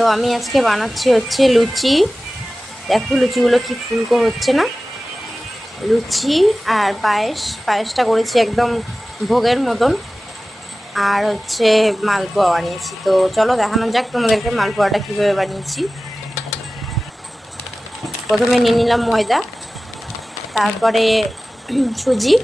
তো আমি আজকে বানাচ্ছি হচ্ছে লুচি। দেখো লুচিগুলো কি ফুলকো হচ্ছে না। লুচি আর পায়েসটা করেছি একদম ভোগের মতন। আর হচ্ছে মালপোয়া বানিয়েছি। তো চলো দেখানো যাক তোমাদেরকে মালপোয়াটা কীভাবে বানিয়েছি। প্রথমে নিয়ে নিলাম ময়দা, তারপরে সুজি,